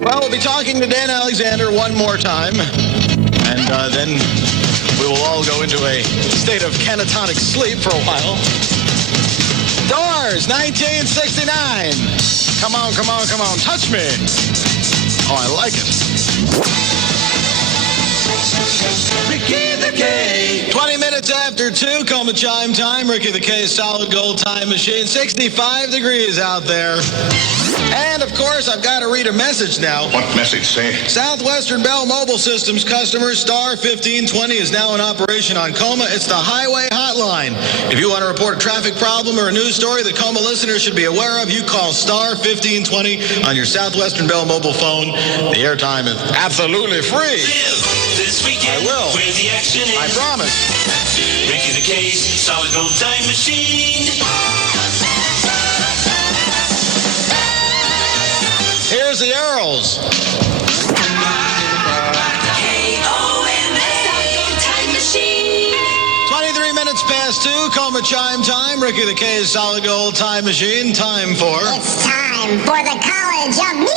Well, we'll be talking to Dan Alexander one more time, and then we will all go into a state of catatonic sleep for a while. Doors, 1969. Come on, come on, come on, touch me. Oh, I like it. Ricky the K. 20 minutes after 2, KOMA chime time. Ricky the K solid gold time machine. 65 degrees out there. And, of course, I've got to read a message now. What message, say? Southwestern Bell Mobile Systems customers, star 1520 is now in operation on KOMA. It's the highway hotline. If you want to report a traffic problem or a news story that KOMA listeners should be aware of, you call star 1520 on your Southwestern Bell mobile phone. The airtime is absolutely free. This weekend, I will. Where the action is. I promise. Ricky the K's solid gold time machine. Here's the Earls. KOMA solid gold time machine. 23 minutes past 2, KOMA chime time. Ricky the K's solid gold time machine. Time for... It's time for the College of Musical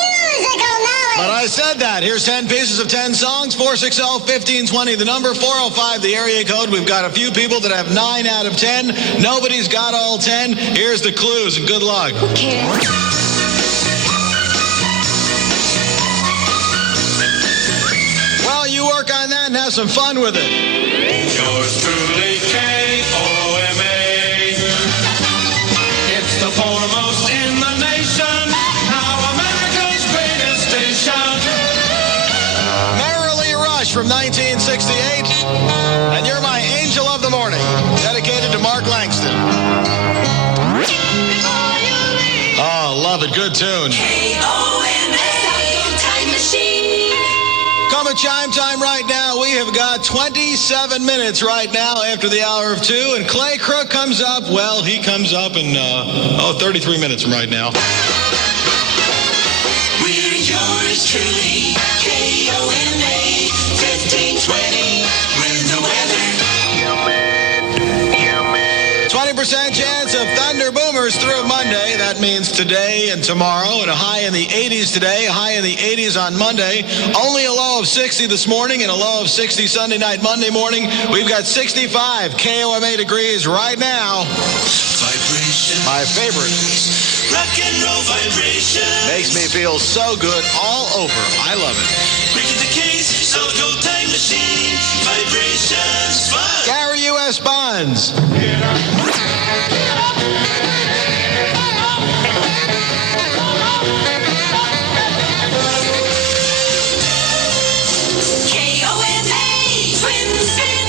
Knowledge. But I said that. Here's 10 pieces of 10 songs. 460-1520, the number. 405, the area code. We've got a few people that have 9 out of 10. Nobody's got all 10. Here's the clues, and good luck. Who cares? Well, you work on that and have some fun with it. Yours truly, KOMA. It's the foremost in the nation. Now America's greatest station. Merrily Rush from 1968. And You're My Angel of the Morning, dedicated to Mark Langston. Oh, love it. Good tune. KOMA solid gold time machine. KOMA chime time right now. We have got 27 minutes right now after the hour of 2, and Clay Crook comes up. Well, he comes up in 33 minutes from right now. We're yours truly, KOMA 1520. When the weather. 20% chance of thunder boomers through Monday. That means today and tomorrow, and a high in the 80s today, a high in the 80s on Monday. Only a low of 60 this morning and a low of 60 Sunday night, Monday morning. We've got 65 KOMA degrees right now. Vibration. My favorite. Rock and roll vibration. Makes me feel so good all over. I love it. Ricky the K's solid gold time machine. Vibrations fun. Gary U.S. Bonds. KOMA Twin Spin.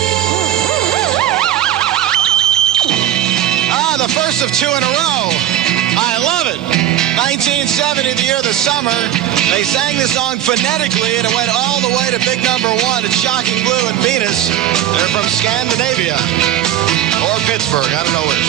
Ah, the first of 2 in a row. I love it. 1970, the year of the summer. They sang the song phonetically, and it went all the way to big number 1. It's Shocking Blue and Venus. They're from Scandinavia. Or Pittsburgh, I don't know which.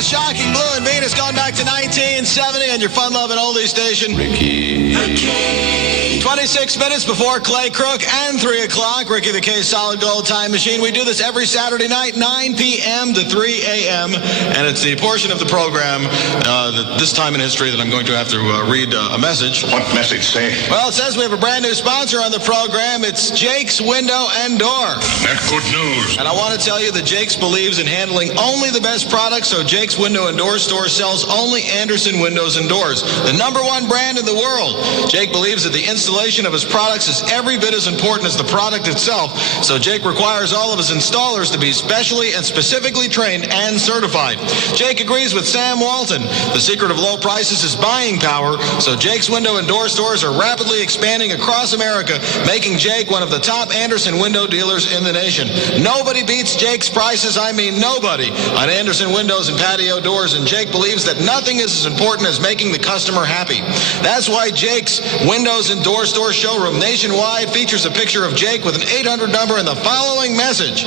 Shocking Blue and Venus going back to 1970 on your fun-loving oldie station. Ricky The K. 26 minutes before Clay Crook and 3 o'clock. Ricky the K solid gold time machine. We do this every Saturday night, 9 p.m. to 3 a.m. And it's the portion of the program that this time in history that I'm going to have to read a message. What message, say? Well, it says we have a brand new sponsor on the program. It's Jake's Window and Door. That's good news. And I want to tell you that Jake's believes in handling only the best products, so Jake's Window and Door store sells only Andersen windows and doors, the #1 brand in the world. Jake believes that the installation of his products is every bit as important as the product itself, so Jake requires all of his installers to be specially and specifically trained and certified. Jake agrees with Sam Walton. The secret of low prices is buying power, so Jake's Window and Door stores are rapidly expanding across America, making Jake one of the top Andersen window dealers in the nation. Nobody beats Jake's prices, I mean nobody, on Andersen windows and patio doors, and Jake believes that nothing is as important as making the customer happy. That's why Jake's Windows and Door Door Store showroom nationwide features a picture of Jake with an 800 number and the following message.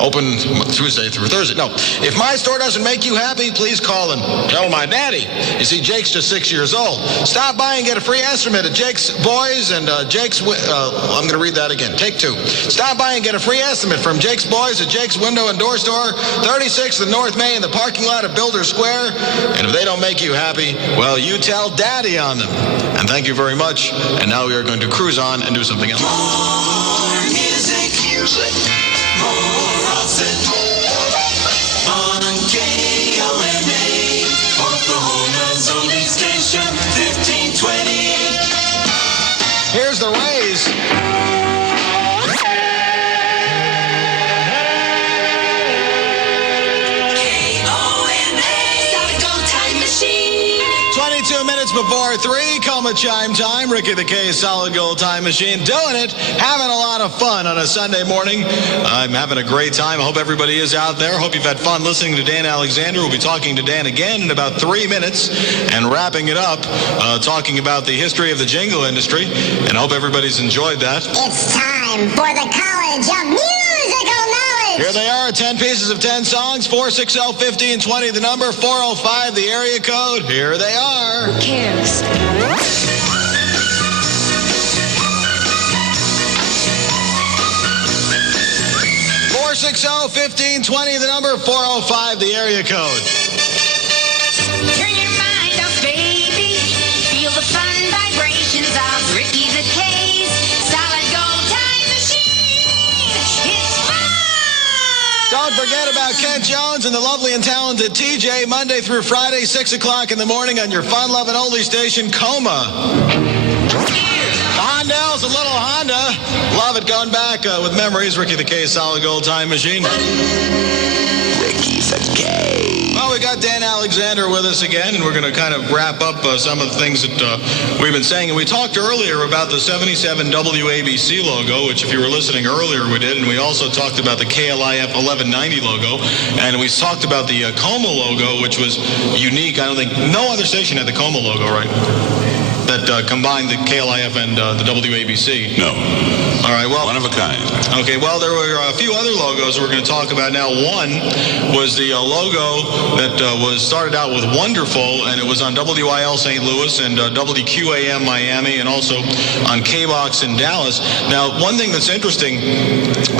Open Tuesday through Thursday. No. If my store doesn't make you happy, please call and tell my daddy. You see, Jake's just 6 years old. Stop by and get a free estimate at Jake's Boys and Jake's... I'm going to read that again. Take two. Stop by and get a free estimate from Jake's Boys at Jake's Window and Door Store, 36th and North May in the parking lot of Builder Square. And if they don't make you happy, well, you tell Daddy on them. And thank you very much. And now we are going to cruise on and do something else. More music, more Austin, on KOMA, Oklahoma's only station, 1520. Here's the Rays. KOMA, solid gold time machine. 22 minutes before 3, KOMA chime time. Ricky the K, Solid Gold Time Machine, doing it, having a lot of fun on a Sunday morning. I'm having a great time. I hope everybody is out there. Hope you've had fun listening to Dan Alexander. We'll be talking to Dan again in about 3 minutes and wrapping it up, talking about the history of the jingle industry. And I hope everybody's enjoyed that. It's time for the College of Musical Knowledge. Here they are, 10 pieces of 10 songs, 460-1520, the number, 405, the area code. Here they are. Who cares? 460-1520, the number, 405, the area code. Turn your mind off, baby. Feel the fun vibrations of Ricky the K's solid gold time machine. It's fun! Don't forget about Kent Jones and the lovely and talented TJ, Monday through Friday, 6 o'clock in the morning on your fun-loving oldie station, KOMA. Hondel's a little Honda. Love it, going back with memories. Ricky the K, Solid Gold Time Machine. Ricky the K. Well, we got Dan Alexander with us again, and we're going to kind of wrap up some of the things that we've been saying. And we talked earlier about the 77 WABC logo, which if you were listening earlier, we did. And we also talked about the KLIF 1190 logo. And we talked about the KOMA logo, which was unique. I don't think no other station had the KOMA logo, right? That combined the KLIF and the WABC. No. All right, well... One of a kind. Okay, well, there were a few other logos we're going to talk about now. One was the logo that was started out with Wonderful, and it was on WIL St. Louis and WQAM Miami, and also on KBox in Dallas. Now, one thing that's interesting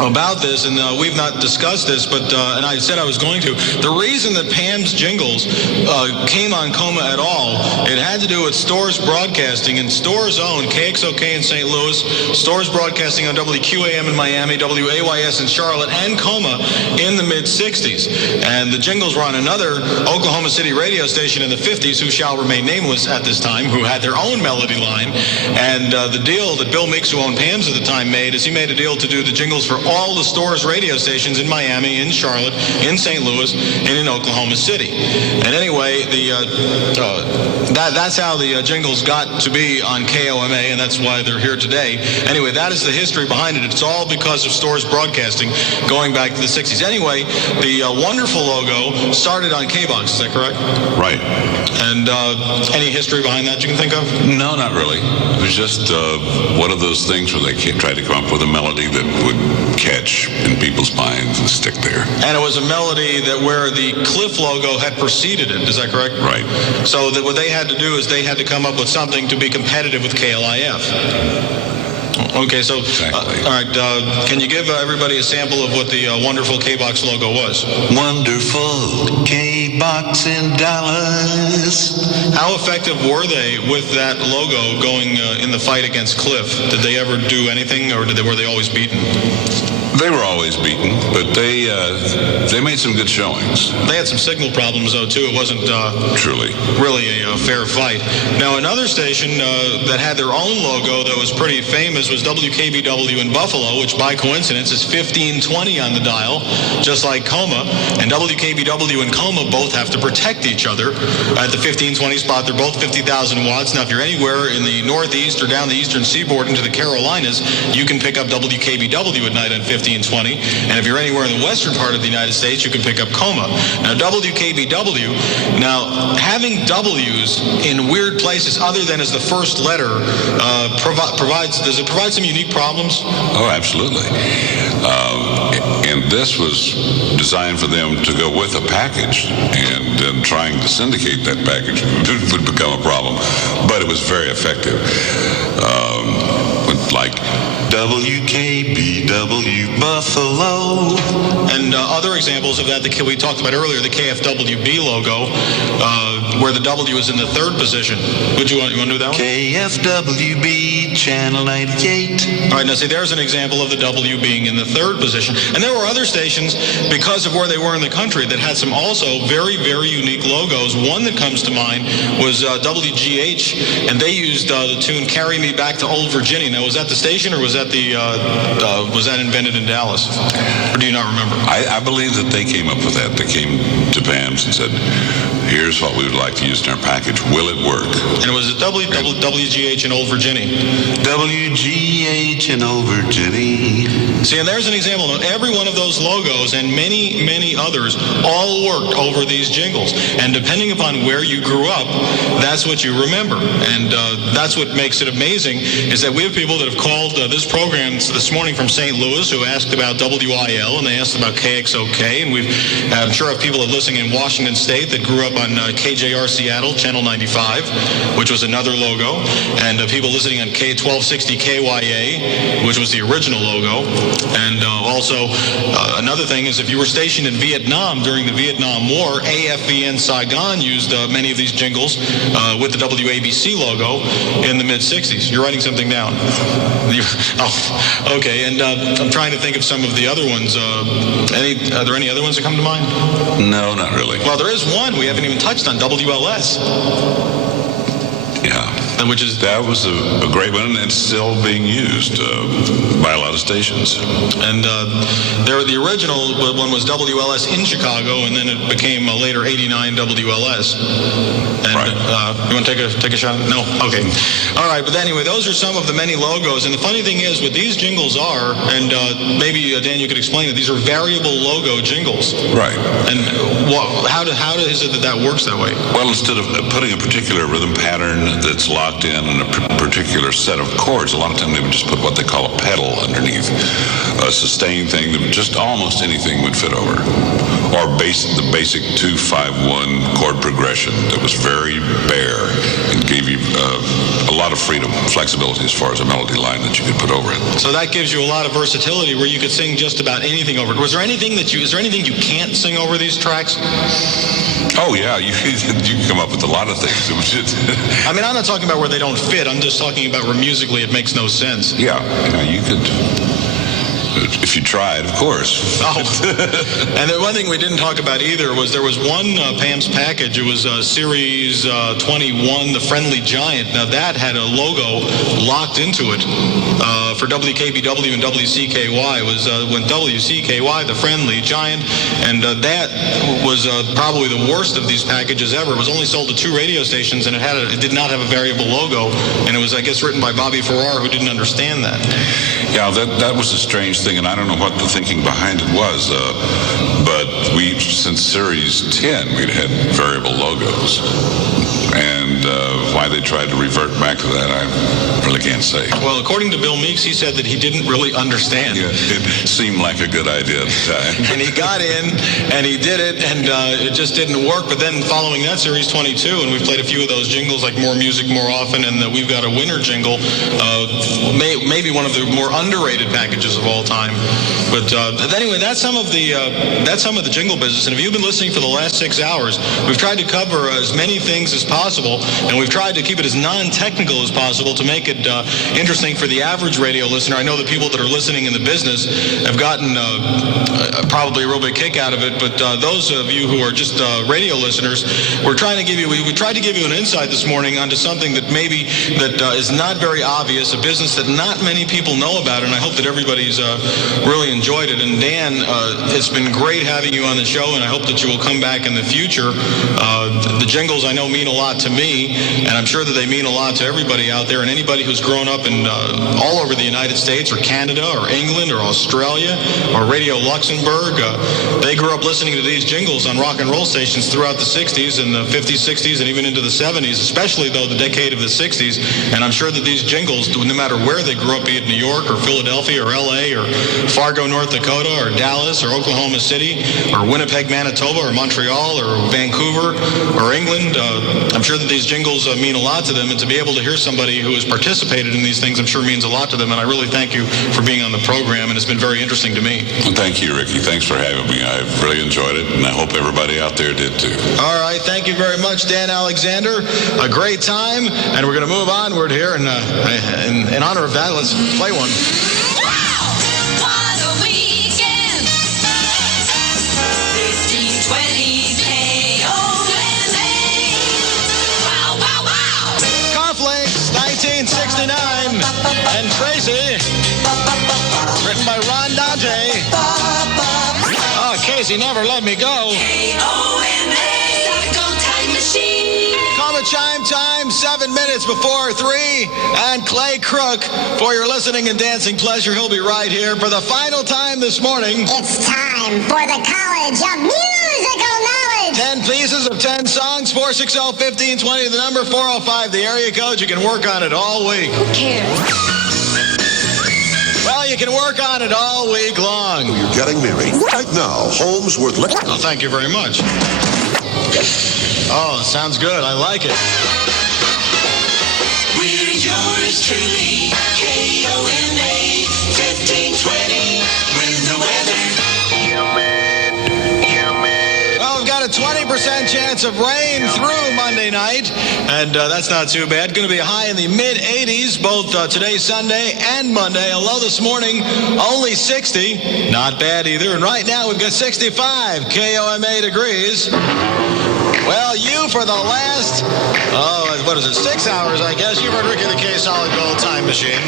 about this, and we've not discussed this, but and I said I was going to, the reason that Pam's Jingles came on KOMA at all, it had to do with Stores Broadcasting, and Stores owned KXOK in St. Louis, Stores Broadcasting on WQAM in Miami, WAYS in Charlotte, and KOMA in the mid-'60s. And the Jingles were on another Oklahoma City radio station in the 50s, who shall remain nameless at this time, who had their own melody line. And the deal that Bill Meeks, who owned Pam's at the time, made is he made a deal to do the jingles for all the Stores radio stations in Miami, in Charlotte, in St. Louis, and in Oklahoma City. And anyway, that's how the jingles got to be on KOMA, and that's why they're here today. Anyway, that is the history behind it. It's all because of Stores Broadcasting going back to the 60s. Anyway, the Wonderful logo started on KBox, is that correct? Right. And any history behind that you can think of? No, not really. It was just one of those things where they tried to come up with a melody that would catch in people's minds and stick there. And it was a melody that where the Cliff logo had preceded it, is that correct? Right. So that what they had to do is they had to come up with something to be competitive with KLIF. Okay, so, Exactly. all right, can you give everybody a sample of what the wonderful K-Box logo was? Wonderful K-Box in Dallas. How effective were they with that logo going in the fight against Cliff? Did they ever do anything, or were they always beaten? They were always beaten, but they made some good showings. They had some signal problems, though, too. It wasn't Truly. really a fair fight. Now, another station that had their own logo that was pretty famous infamous was WKBW in Buffalo, which by coincidence is 1520 on the dial, just like KOMA. And WKBW and KOMA both have to protect each other. At the 1520 spot, they're both 50,000 watts. Now, if you're anywhere in the Northeast or down the Eastern Seaboard into the Carolinas, you can pick up WKBW at night on 1520. And if you're anywhere in the western part of the United States, you can pick up KOMA. Now, WKBW, now having W's in weird places other than as the first letter does it provide some unique problems? Oh, absolutely. And this was designed for them to go with a package, and then trying to syndicate that package would become a problem. But it was very effective. Like WKBW Buffalo. And other examples of that we talked about earlier, the KFWB logo, where the W is in the third position. You want to do that one? KFWB Channel 98. All right, now see, there's an example of the W being in the third position. And there were other stations, because of where they were in the country, that had some also very, very unique logos. One that comes to mind was WGH, and they used the tune "Carry Me Back to Old Virginia." Now, was that the station, or was that was that invented in Dallas? Or do you not remember? I believe that they came up with that. They came to PAMS and said, here's what we would like to use in our package. Will it work? And it was WGH in Old Virginia. WGH in Old Virginia. See, and there's an example. Now, every one of those logos and many, many others all worked over these jingles. And depending upon where you grew up, that's what you remember. And that's what makes it amazing, is that we have people that have called this program this morning from St. Louis who asked about WIL, and they asked about KXOK. And I'm sure have people that listening in Washington State that grew up on KJR Seattle, Channel 95, which was another logo. And people listening on K1260 KYA, which was the original logo. And also, another thing is if you were stationed in Vietnam during the Vietnam War, AFVN Saigon used many of these jingles with the WABC logo in the mid-'60s. You're writing something down. Okay, and I'm trying to think of some of the other ones. Are there any other ones that come to mind? No, not really. Well, there is one we haven't even touched on, WLS. Yeah. That was a great one, and it's still being used by a lot of stations. And the original one was WLS in Chicago, and then it became later 89 WLS. And, right. You want to take a shot? No? Okay. All right, but anyway, those are some of the many logos. And the funny thing is, what these jingles are, and maybe, Dan, you could explain it, these are variable logo jingles. Right. And how is it that works that way? Well, instead of putting a particular rhythm pattern that's locked in a particular set of chords, a lot of times they would just put what they call a pedal underneath, a sustain thing that just almost anything would fit over, or the basic 2-5-1 chord progression that was very bare and gave you a lot of freedom, flexibility as far as a melody line that you could put over it. So that gives you a lot of versatility where you could sing just about anything over it. Is there anything you can't sing over these tracks? Oh yeah, you can come up with a lot of things. I mean, I'm not talking about where they don't fit. I'm just talking about where musically it makes no sense. Yeah, you could. If you tried, of course. Oh. And the one thing we didn't talk about either was there was one PAMS package. It was Series 21, the Friendly Giant. Now that had a logo locked into it for WKBW and WCKY. It was when WCKY, the Friendly Giant, and that was probably the worst of these packages ever. It was only sold to 2 radio stations, and it did not have a variable logo, and it was, I guess, written by Bobby Farrar, who didn't understand that. Yeah, that was a strange thing, and I don't know what the thinking behind it was, but since Series 10, we'd had variable logos, and why they tried to revert back to that, I really can't say. Well, according to Bill Meeks, he said that he didn't really understand. Yeah, it seemed like a good idea at the time. And he got in, and he did it, and it just didn't work. But then following that, Series 22, and we've played a few of those jingles, like More Music, More Often, and we've got a winner jingle, maybe one of the more underrated packages of all time. But anyway, that's some of the jingle business. And if you've been listening for the last 6 hours, we've tried to cover as many things as possible. and we've tried to keep it as non-technical as possible to make it interesting for the average radio listener. I know the people that are listening in the business have gotten probably a real big kick out of it, but those of you who are just radio listeners, we tried to give you an insight this morning onto something that maybe is not very obvious, a business that not many people know about, and I hope that everybody's really enjoyed it. And Dan, it's been great having you on the show, and I hope that you will come back in the future. The jingles I know mean a lot to me, and I'm sure that they mean a lot to everybody out there, and anybody who's grown up in all over the United States or Canada or England or Australia or Radio Luxembourg. They grew up listening to these jingles on rock and roll stations throughout the 60s and the 50s, 60s, and even into the 70s, especially, though, the decade of the 60s. And I'm sure that these jingles, no matter where they grew up, be it New York or Philadelphia or L.A. or Fargo, North Dakota or Dallas or Oklahoma City or Winnipeg, Manitoba or Montreal or Vancouver or England, I'm sure that these jingles mean a lot to them. And to be able to hear somebody who has participated in these things, I'm sure means a lot to them. And I really thank you for being on the program, and it's been very interesting to me. Well, thank you, Ricky. Thanks for having me. I've really enjoyed it, and I hope everybody out there did too. All right. Thank you very much, Dan Alexander. A great time. And we're going to move onward here. And in honor of that, let's play one. Wow! What a weekend! 1520 KOMA! Wow, wow, wow! Conflicts, 1969. And Tracy. Written by Ron Dante. Oh, Casey never let me go. KOMA! Psycho Time Machine! KOMA chime time, 7 minutes before 3. And Clay Crook, for your listening and dancing pleasure, he'll be right here for the final time this morning. It's time for the College of Musical Knowledge. 10 pieces of 10 songs, 460-1520, the number 405, the area code. You can work on it all week. Who cares? Well, you can work on it all week long. You're getting married right now. Homes worth Oh, thank you very much. Oh, sounds good. I like it. We're yours truly, KOMA 1520, with the weather. Well, we've got a 20% chance of rain through Monday night, and that's not too bad. Going to be a high in the mid-80s, both today, Sunday, and Monday. A low this morning, only 60. Not bad either. And right now, we've got 65 KOMA degrees. Well, you for the last, 6 hours, I guess. You've heard Ricky the K Solid Gold Time Machine.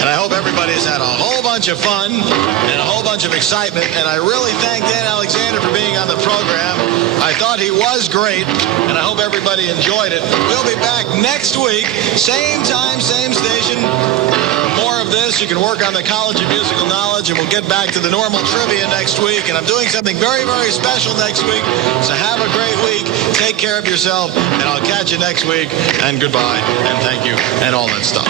And I hope everybody's had a whole bunch of fun and a whole bunch of excitement. And I really thank Dan Alexander for being on the program. I thought he was great, and I hope everybody enjoyed it. We'll be back next week, same time, same station. More of this. You can work on the College of Musical Knowledge, and we'll get back to the normal trivia next week. And I'm doing something very, very special next week. So have a great week. Take care of yourself, and I'll catch you next week. And goodbye, and thank you, and all that stuff.